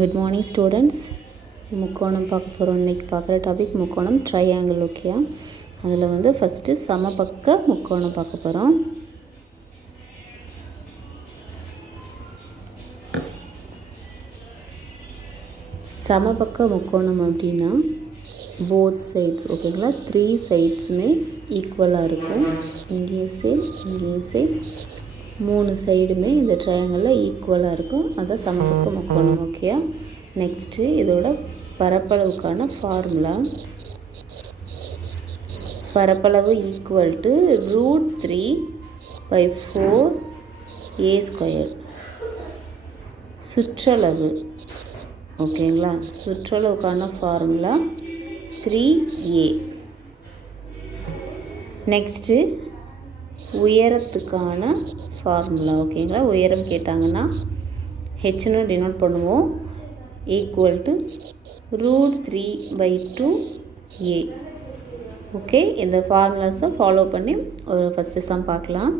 Good morning students. முக்கோணம் பார்க்க போகிறோம். இன்றைக்கி பார்க்குற டாபிக் முக்கோணம் ட்ரையாங்கிள். ஓகே, அதில் ஃபஸ்ட்டு சமபக்க முக்கோணம் பார்க்க போகிறோம். சமபக்க முக்கோணம் அப்படின்னா போத் சைட்ஸ், ஓகேங்களா, 3 சைட்ஸுமே ஈக்குவலாக இருக்கும். இங்கேயும் சேம், இங்கேயும் சேம், 3 சைடுமே இந்த ட்ரையாங்கிளில் ஈக்குவலாக இருக்கும். அதுதான் சமபக்க முக்கோணம். ஓகே, நெக்ஸ்ட்டு இதோட பரப்பளவுக்கான ஃபார்முலா. பரப்பளவு ஈக்குவல் டு √3/4a². சுற்றளவு, ஓகேங்களா, சுற்றளவுக்கான ஃபார்முலா 3a. நெக்ஸ்ட்டு உயரத்துக்கான ஃபார்முலா, ஓகேங்களா, உயரம் கேட்டாங்கன்னா ஹெச்னு டினோட் பண்ணுவோம், ஈக்குவல் டு √3/2a. ஓகே, இந்த ஃபார்முலாஸை ஃபாலோ பண்ணி ஒரு ஃபஸ்ட்டு சம் பார்க்கலாம்.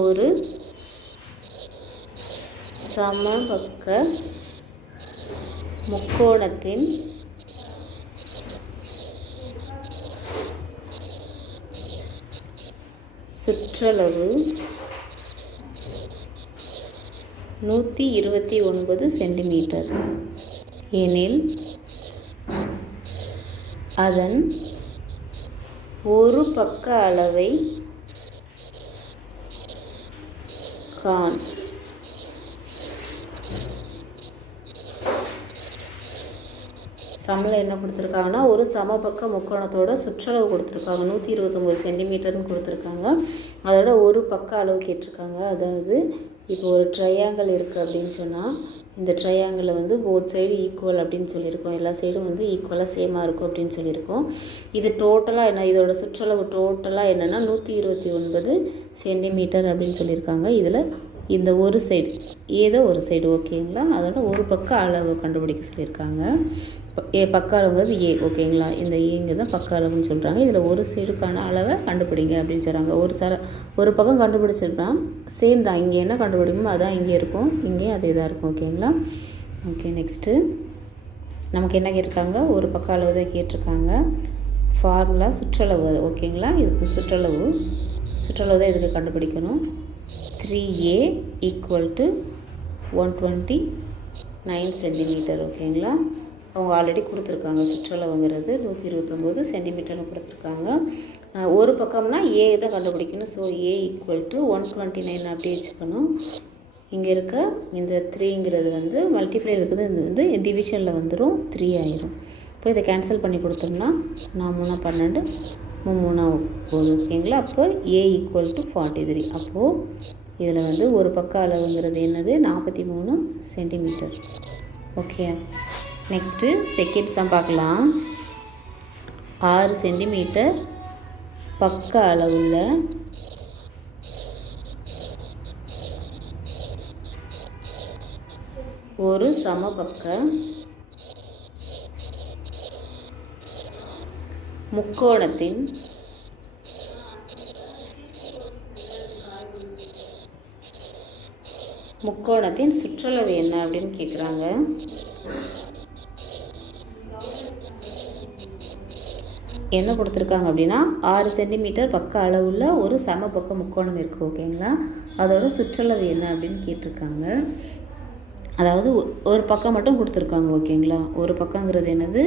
ஒரு சமபக்க முக்கோணத்தின் சுற்றளவு 129 சென்டிமீட்டர் எனில் அதன் ஒரு பக்க அளவை காண். சம்மில் என்ன கொடுத்துருக்காங்கன்னா, ஒரு சமபக்க முக்கோணத்தோட சுற்றளவு கொடுத்துருக்காங்க, 129 சென்டிமீட்டர்னு கொடுத்துருக்காங்க. அதோட ஒரு பக்க அளவு கேட்டிருக்காங்க. அதாவது இப்போ ஒரு ட்ரையாங்கிள் இருக்குது அப்படின்னு சொன்னால், இந்த ட்ரையாங்கிளில் போத் சைடு ஈக்குவல் அப்படின்னு சொல்லியிருக்கோம். எல்லா சைடும் ஈக்குவலாக சேமாக இருக்கும் அப்படின்னு சொல்லியிருக்கோம். இது டோட்டலாக என்ன, இதோட சுற்றளவு டோட்டலாக என்னென்னா 129 சென்டிமீட்டர் அப்படின்னு சொல்லியிருக்காங்க. இதில் இந்த ஒரு சைடு, ஏதோ ஒரு சைடு, ஓகேங்களா, அதோட ஒரு பக்க அளவு கண்டுபிடிக்க சொல்லியிருக்காங்க. பக்க அளவுங்கிறது ஏ, ஓகேங்களா, இந்த ஏங்க தான் பக்க அளவுன்னு சொல்கிறாங்க. இதில் ஒரு சைடுக்கான அளவை கண்டுபிடிங்க அப்படின்னு சொல்கிறாங்க. ஒரு பக்கம் கண்டுபிடிச்சிருந்தா சேம் தான், இங்கே என்ன கண்டுபிடிக்குமோ அதான் இங்கே இருக்கும், இங்கேயும் அதே தான் இருக்கும், ஓகேங்களா. ஓகே, நெக்ஸ்ட்டு நமக்கு என்ன கேட்டிருக்காங்க, ஒரு பக்க அளவு தான் கேட்டிருக்காங்க. ஃபார்முலா சுற்றளவு, ஓகேங்களா, இதுக்கு சுற்றளவு தான் இதுக்கு கண்டுபிடிக்கணும். 3a = 129 சென்டிமீட்டர், ஓகேங்களா. அவங்க ஆல்ரெடி கொடுத்துருக்காங்க, சுற்றளவுங்கிறது 129 சென்டிமீட்டர்னு கொடுத்துருக்காங்க. ஒரு பக்கம்னா ஏ தான் கண்டுபிடிக்கணும். ஸோ a = 129 அப்படி வச்சுக்கணும். இங்கே இருக்க இந்த 3ங்கிறது மல்டிப்ளை இருக்குது, இது டிவிஷனில் வந்துடும், 3 ஆயிரும். இப்போ இதை கேன்சல் பண்ணி கொடுத்தோம்னா 4 3 12 3 போகுது, ஓகேங்களா. அப்போ a = 43. அப்போது இதில் ஒரு பக்க அளவுங்கிறது என்னது, 43 centimetre. Okay, next second sum பார்க்கலாம். 6 சென்டிமீட்டர் பக்க அளவுள்ள ஒரு சமபக்க முக்கோணத்தின் சுற்றளவு என்ன அப்படின்னு கேட்குறாங்க. என்ன கொடுத்துருக்காங்க அப்படின்னா, 6 சென்டிமீட்டர் பக்க அளவுள்ள ஒரு சமபக்க முக்கோணம் இருக்குது, ஓகேங்களா. அதோட சுற்றளவு என்ன அப்படின்னு கேட்டிருக்காங்க. அதாவது ஒரு பக்கம் மட்டும் கொடுத்துருக்காங்க, ஓகேங்களா. ஒரு பக்கங்கிறது என்னது,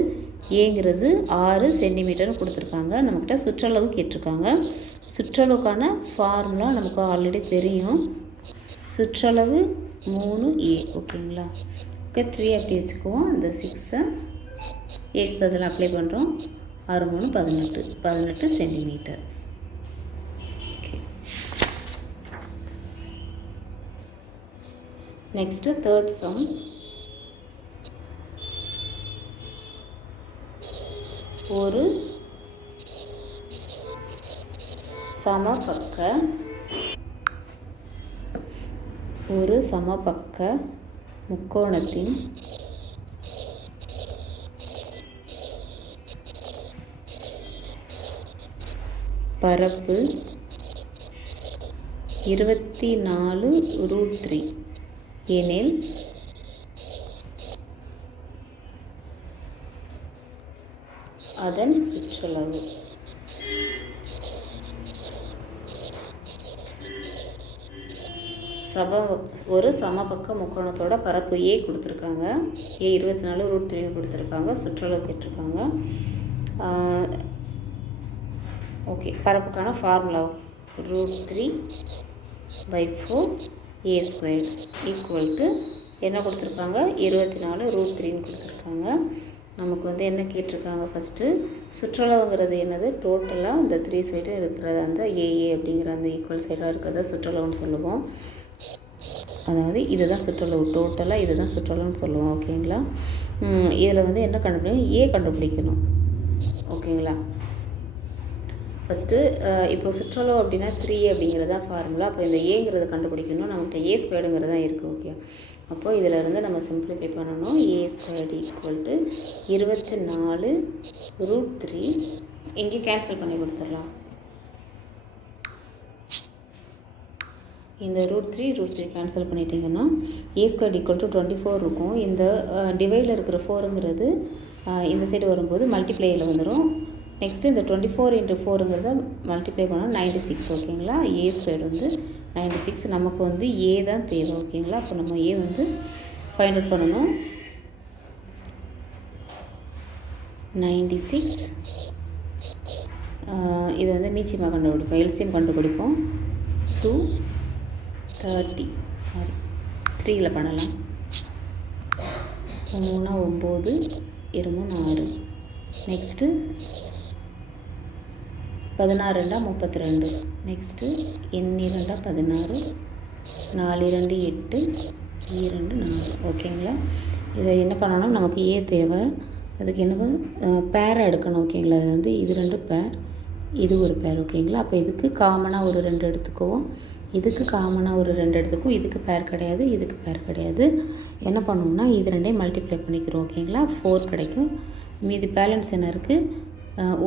ஏங்கிறது 6 சென்டிமீட்டர்னு கொடுத்துருக்காங்க. நம்மக்கிட்ட சுற்றளவு கேட்டிருக்காங்க. சுற்றளவுக்கான ஃபார்முலா நமக்கு ஆல்ரெடி தெரியும். சுற்றளவு 3a, ஓகேங்களா. ஓகே, 3 அப்படி வச்சுக்குவோம். இந்த 6 ஏக்கு பதில் அப்ளை பண்ணுறோம். 6 3 18 centimetre. Okay, next third sum. ஒரு சமபக்க முக்கோணத்தின் பரப்பு 24√3 எனில் அதன் சுற்றளவு. ஒரு சமபக்க முக்கோணத்தோட பரப்பு ஏ கொடுத்துருக்காங்க. ஏ 24√3 கொடுத்துருக்காங்க. சுற்றளவு கேட்டிருக்காங்க. ஓகே, பரப்புக்கான ஃபார்முலா √3/4a² ஈக்குவல் டு என்ன கொடுத்துருக்காங்க, 24√3 கொடுத்துருக்காங்க. நமக்கு வந்து என்ன கேட்டிருக்காங்க, ஃபஸ்ட்டு சுற்றளவுங்கிறது என்னது, டோட்டலாக இந்த 3 சைடும் இருக்கிறது அந்த ஏஏ அப்படிங்கிற அந்த ஈக்குவல் சைடாக இருக்கிறத சுற்றளவுன்னு சொல்லுவோம். அதாவது இதுதான் சுற்றளவு, டோட்டலாக இதுதான் சுற்றளவுன்னு சொல்லுவோம். ஓகேங்களா. இதில் வந்து என்ன கண்டுபிடிக்கணும், ஏ கண்டுபிடிக்கணும். ஓகேங்களா. ஃபஸ்ட்டு இப்போ சுற்றளவு அப்படின்னா 3 அப்படிங்கிறது தான் ஃபார்முலா. அப்போ இந்த ஏங்கிறத கண்டுபிடிக்கணும். நம்மகிட்ட a² தான் இருக்குது. ஓகே, அப்போது இதில் இருந்து நம்ம சிம்பிளிஃபை பண்ணணும். a² ஈக்குவல் டு 24√3 இங்கே கேன்சல் பண்ணி கொடுத்துடலாம். இந்த √3 கேன்சல் பண்ணிட்டீங்கன்னா a² ஈக்குவல் டு 24 இருக்கும். இந்த டிவைடில் இருக்கிற 4ங்கிறது இந்த சைடு வரும்போது மல்டிப்ளையில் வந்துடும். நெக்ஸ்ட்டு இந்த 24 × 4ங்கிறத மல்டிப்ளை பண்ணால் 96. ஓகேங்களா. a² வந்து 96. நமக்கு வந்து ஏ தான் தேவை. ஓகேங்களா. அப்போ நம்ம ஏ வந்து ஃபைண்ட் அவுட் பண்ணணும். 96 இது வந்து மீச்சியமாக கண்டுபிடிப்போம், எல்சிஎம் கண்டுபிடிப்போம். 230 3ல் பண்ணலாம். 3 9 2 6. நெக்ஸ்ட்டு 16 32. நெக்ஸ்ட்டு 2 16 4 2 8 2 4. ஓகேங்களா. இதை என்ன பண்ணணும், நமக்கு ஏ தேவை. அதுக்கு என்ன பேரை எடுக்கணும். ஓகேங்களா. அது வந்து இது 2 பேர், இது ஒரு பேர். ஓகேங்களா. அப்போ இதுக்கு காமனாக ஒரு 2 எடுத்துக்குவோம், இதுக்கு காமனாக ஒரு 2 எடுத்துக்குவோம். இதுக்கு பேர் கிடையாது, இதுக்கு பேர் கிடையாது. என்ன பண்ணுவோம்னா இது 2ஐயும் மல்டிப்ளை பண்ணிக்கிறோம். ஓகேங்களா. 4 கிடைக்கும். மீதி பேலன்ஸ் என்ன இருக்குது,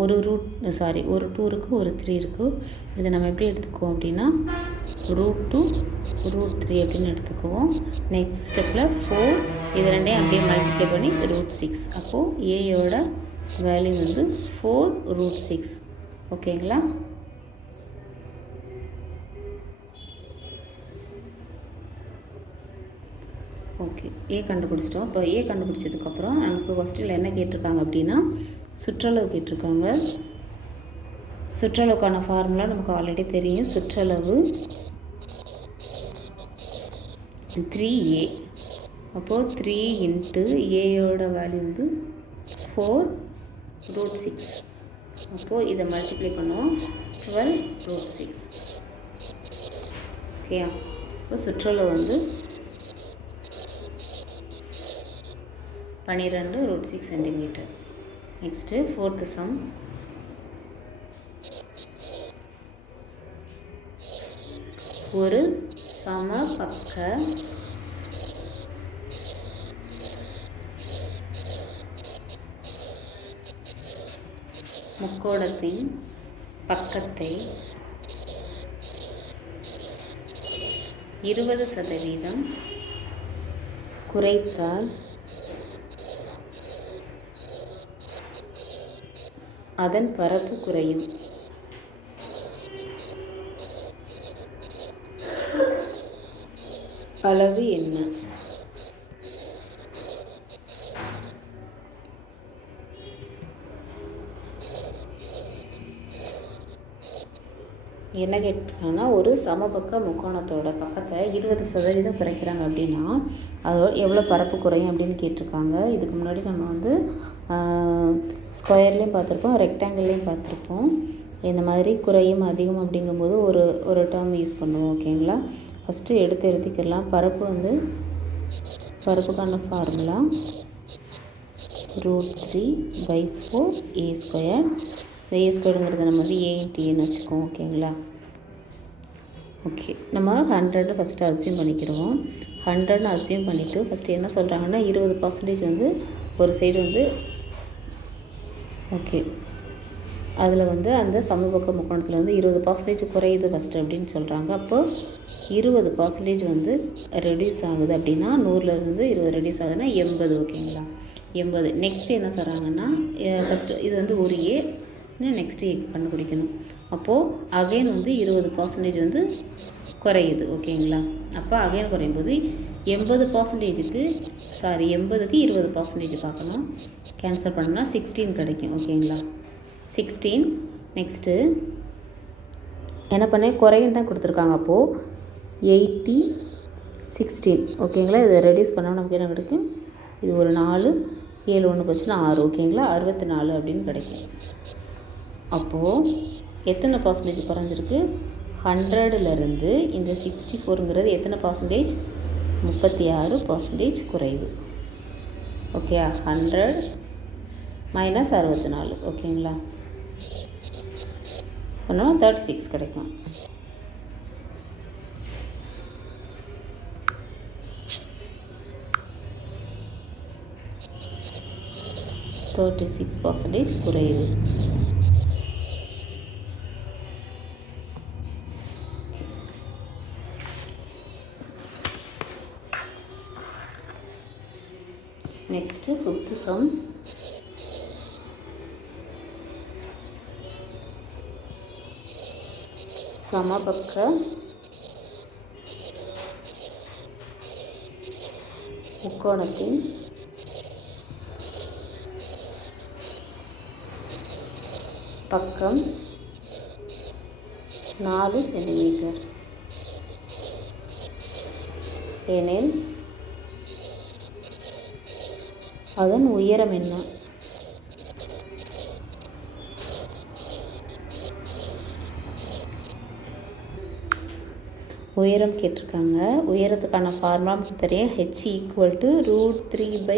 ஒரு 2 இருக்குது, ஒரு 3 இருக்குது. இதை நம்ம எப்படி எடுத்துக்குவோம் அப்படின்னா √2√3 அப்படின்னு எடுத்துக்குவோம். நெக்ஸ்ட் ஸ்டெப்பில் 4 இது 2ஐயும் அப்படியே மல்டிப்ளை பண்ணி √6. அப்போது ஏயோட வேல்யூ வந்து 4√6. ஓகேங்களா. ஓகே, ஏ கண்டுபிடிச்சிட்டோம். இப்போ ஏ கண்டுபிடிச்சதுக்கப்புறம் நமக்கு கொஸ்டினில் என்ன கேட்டிருக்காங்க அப்படின்னா சுற்றளவு கேட்டிருக்காங்க. சுற்றளவுக்கான ஃபார்முலா நமக்கு ஆல்ரெடி தெரியும். சுற்றளவு 3a. அப்போது 3 × ஏயோட வேல்யூ வந்து 4√6. அப்போது இதை மல்டிப்ளை பண்ணுவோம் 12√6. ஓகே, இப்போ சுற்றளவு வந்து 12√6 சென்டிமீட்டர். Next 4th some. ஒரு சமபக்க முக்கோணத்தின் பக்கத்தை 20% குறைத்தால் அதன் பரப்பு குறையும். அளவு என்ன? என்ன கேட்டிருக்காங்கன்னா ஒரு சமபக்க முக்கோணத்தோட பக்கத்தை 20% குறைக்கிறாங்க அப்படின்னா அதோட எவ்வளோ பரப்பு குறையும் அப்படின்னு கேட்டிருக்காங்க. இதுக்கு முன்னாடி நம்ம வந்து ஸ்கொயர்லேயும் பார்த்துருப்போம், ரெக்டாங்கிள்லேயும் பார்த்துருப்போம். இந்த மாதிரி குறையும் அதிகம் அப்படிங்கும்போது ஒரு டேர்ம் யூஸ் பண்ணுவோம். ஓகேங்களா. ஃபஸ்ட்டு எடுத்து எழுதிக்கலாம். பரப்புக்கான ஃபார்முலா √3/4a². இந்த a²ங்கிறத நம்ம வந்து a×n வச்சுக்கோம். ஓகேங்களா. ஓகே, நம்ம 100 ஃபஸ்ட்டு அஸ்யூம் பண்ணிக்கிறோம். 100ன்னு அஸ்யூம் பண்ணிவிட்டு ஃபஸ்ட்டு என்ன சொல்கிறாங்கன்னா 20% வந்து ஒரு சைடு வந்து ஓகே அதில் வந்து அந்த சமபக்க முக்கோணத்தில் வந்து 20% குறையுது ஃபஸ்ட்டு அப்படின்னு சொல்கிறாங்க. அப்போது 20% வந்து ரெடியூஸ் ஆகுது அப்படின்னா 100லேருந்து 20 ரெடியூஸ் ஆகுதுன்னா 80. ஓகேங்களா, 80. நெக்ஸ்ட்டு என்ன சொல்கிறாங்கன்னா, ஃபஸ்ட்டு இது வந்து ஒரு ஏ, நெக்ஸ்ட்டு ஏக்கு கண்டுபிடிக்கணும். அப்போது அகைன் வந்து 20% வந்து குறையுது. ஓகேங்களா, அப்போ அகைன் குறையும் போது 80%க்கு 20% பார்க்கணும். கேன்சல் பண்ணால் 16 கிடைக்கும். ஓகேங்களா, 16. நெக்ஸ்ட்டு என்ன பண்ணேன், குறையும் தான் கொடுத்துருக்காங்க. அப்போது 80, 16. ஓகேங்களா, இதை ரெடியூஸ் பண்ணால் நமக்கு என்ன கிடைக்கும், இது ஒரு 4, 7 1 போச்சுன்னா 6. ஓகேங்களா, 64 அப்படின்னு கிடைக்கும். அப்போது எத்தனை பர்சன்டேஜ் குறைஞ்சிருக்கு, 100லேருந்து இந்த 64ங்கிறது எத்தனை பர்சன்டேஜ், 36% குறைவு. ஓகே, 100 - 64. ஓகேங்களா, பண்ணோம் 36 கிடைக்கும். %36 குறைவு. Next 5th sum. சமபக்க முக்கோணத்தின் பக்கம் 4 சென்டிமீட்டர் எனில் அதன் உயரம் என்ன? உயரம் கேட்டிருக்காங்க. உயரத்துக்கான ஃபார்முலா தெரியும், h = √3/2a.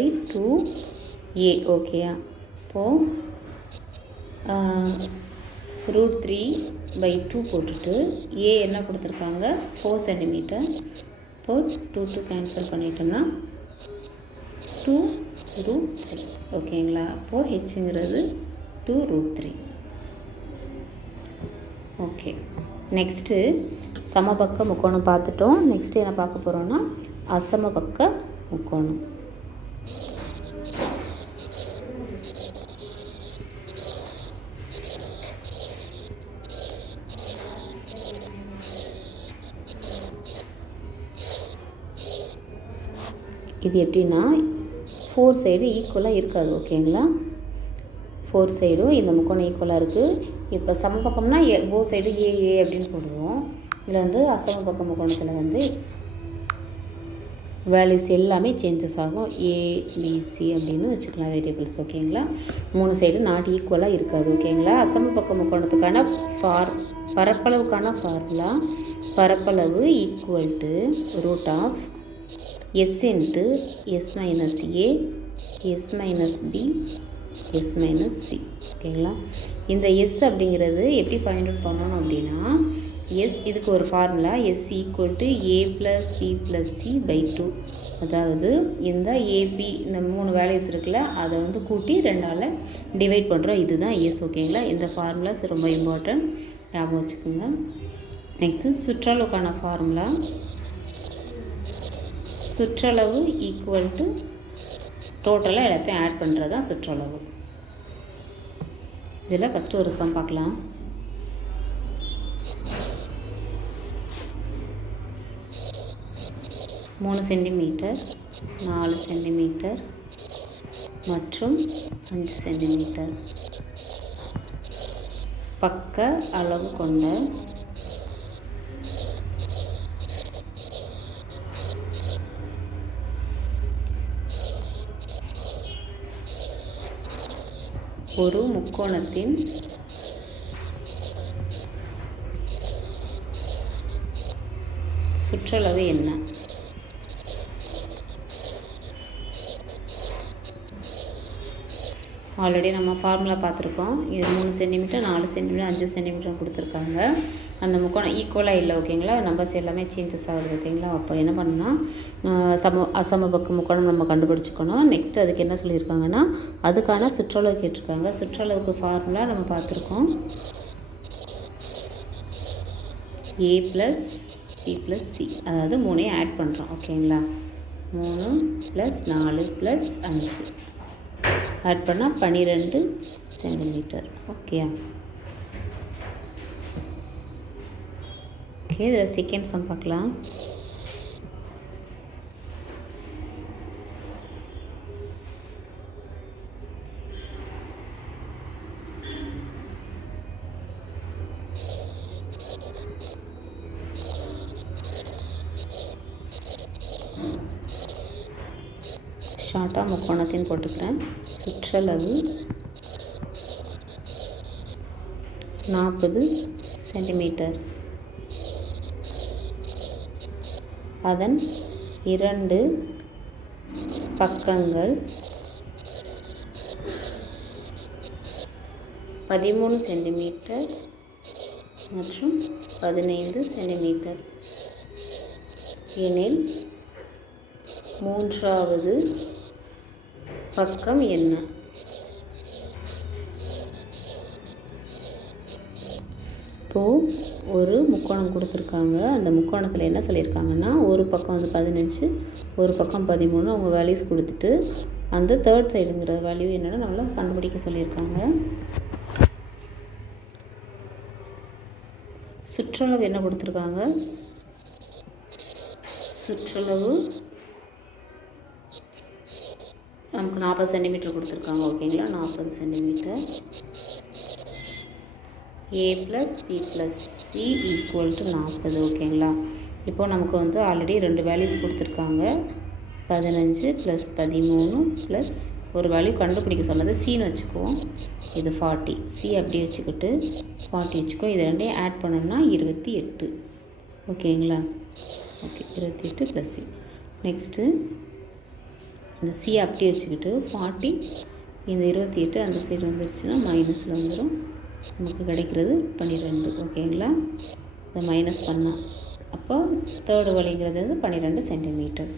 ஓகேயா, இப்போது √3/2 போட்டுட்டு a என்ன கொடுத்துருக்காங்க, 4 சென்டிமீட்டர். இப்போது 2 கேன்சல் பண்ணிட்டோம்னா 2√3. ஓகேங்களா, அப்போது ஹெச்ங்கிறது 2√3. ஓகே, நெக்ஸ்ட்டு சமபக்க முக்கோணம் பார்த்துட்டோம். நெக்ஸ்ட்டு என்ன பார்க்க போகிறோன்னா அசமபக்க முக்கோணம். இது எப்படின்னா 4 சைடு ஈக்குவலாக இருக்காது. ஓகேங்களா, 4 சைடும் இந்த முக்கோணம் ஈக்குவலாக இருக்குது. இப்போ சமபக்கம்னா போ சைடு ஏஏ அப்படின்னு போடுவோம். இதில் வந்து அசமபக்க முக்கோணத்தில் வந்து வேல்யூஸ் எல்லாமே சேஞ்சஸ் ஆகும். ஏபிசி அப்படின்னு வச்சுக்கலாம் வேரியபிள்ஸ். ஓகேங்களா, 3 சைடு நாட் ஈக்குவலாக இருக்காது. ஓகேங்களா, அசமபக்க முக்கோணத்துக்கான பரப்பளவுக்கான ஃபார்முலா, பரப்பளவு = S × S - A, S - B, S - C. ஓகேங்களா, இந்த எஸ் அப்படிங்கிறது எப்படி ஃபைண்ட் அவுட் பண்ணணும் அப்படின்னா, இதுக்கு ஒரு formula, S = A + B + C/2. அதாவது இந்த ஏபி இந்த 3 வேல்யூஸ் இருக்குல்ல, அதை வந்து கூட்டி 2ஆல் டிவைட் பண்ணுறோம். இதுதான் எஸ். ஓகேங்களா, இந்த ஃபார்முலாஸ் ரொம்ப இம்பார்ட்டன்ட், ஞாபகம் வச்சுக்கோங்க. நெக்ஸ்ட்டு சுற்றளவுக்கான ஃபார்முலா, சுற்றளவு = டோட்டலாக எல்லாத்தையும் ஆட் பண்ணுறது தான் சுற்றளவு. இதில் ஃபஸ்ட்டு ஒரு சம் பார்க்கலாம். மூணு சென்டிமீட்டர், 4 சென்டிமீட்டர் மற்றும் 5 சென்டிமீட்டர் பக்க அளவு கொண்ட ஒரு முக்கோணத்தின் சுற்றளவு என்ன? ஆல்ரெடி நம்ம ஃபார்முலா பார்த்துருக்கோம். இது 3 சென்டிமீட்டர், 4 சென்டிமீட்டர், 5 சென்டிமீட்டர் கொடுத்துருக்காங்க. அந்த முக்கோணம் ஈக்குவலாக இல்லை ஓகேங்களா, நம்பர்ஸ் எல்லாமே சேஞ்சஸ் ஆகுது ஓகேங்களா. அப்போ என்ன பண்ணணும்னா அசமபக்க முக்கோணம் நம்ம கண்டுபிடிச்சிக்கணும். நெக்ஸ்ட் அதுக்கு என்ன சொல்லியிருக்காங்கன்னா அதுக்கான சுற்றளவு கேட்டிருக்காங்க. சுற்றளவுக்கு ஃபார்முலா நம்ம பார்த்துருக்கோம். a + b + c, அதாவது 3ஐயும் ஆட் பண்ணுறோம் ஓகேங்களா. 3 + 4 + 5 ஆட் பண்ணால் 12 சென்டிமீட்டர். ஓகே ஓகே, இதில் செகண்ட் சம் பார்க்கலாம். ஷார்ட்டாக முக்கோணத்தையும் போட்டுக்கிறேன். சுற்றளவு 40 சென்டிமீட்டர். அதன் 2 பக்கங்கள் 13 சென்டிமீட்டர் மற்றும் 15 சென்டிமீட்டர் எனில் மூன்றாவது பக்கம் என்ன? இப்போது ஒரு முக்கோணம் கொடுத்துருக்காங்க. அந்த முக்கோணத்தில் என்ன சொல்லியிருக்காங்கன்னா ஒரு பக்கம் வந்து 15, ஒரு பக்கம் 13 அவங்க வேல்யூஸ் கொடுத்துட்டு அந்த தேர்ட் சைடுங்கிற வேல்யூ என்னென்னா நம்மளை கண்டுபிடிக்க சொல்லியிருக்காங்க. சுற்றளவு என்ன கொடுத்துருக்காங்க? சுற்றளவு நமக்கு 40 சென்டிமீட்டர் கொடுத்துருக்காங்க ஓகேங்களா. 40 சென்டிமீட்டர். a + b + c = 40 ஓகேங்களா. இப்போது நமக்கு வந்து ஆல்ரெடி 2 வேல்யூஸ் கொடுத்துருக்காங்க. 15 + 13 ப்ளஸ் ஒரு வேல்யூ கண்டுபிடிக்க சொன்னது சின்னு வச்சுக்குவோம். இது 40, சி அப்படியே வச்சுக்கிட்டு 40 வச்சுக்கோ. இது ரெண்டையும் ஆட் பண்ணோம்னா 28 ஓகேங்களா. Okay, 28 + c. நெக்ஸ்ட்டு இந்த சி அப்படியே வச்சுக்கிட்டு 40, இந்த 28 அந்த சைடு வந்துடுச்சுன்னா மைனஸில் வந்துடும். நமக்கு கிடைக்கிறது 12 ஓகேங்களா. இதை மைனஸ் பண்ணால் அப்போ தேர்டு வழிங்கிறது 12 சென்டிமீட்டர்.